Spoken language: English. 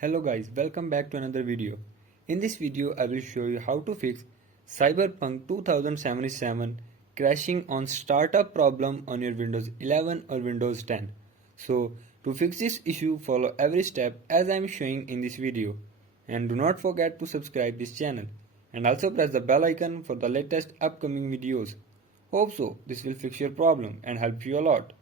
Hello guys, welcome back to another video. In this video I will show you how to fix Cyberpunk 2077 crashing on startup problem on your Windows 11 or Windows 10. So to fix this issue, follow every step as I am showing in this video. And do not forget to subscribe this channel and also press the bell icon for the latest upcoming videos. Hope so this will fix your problem and help you a lot.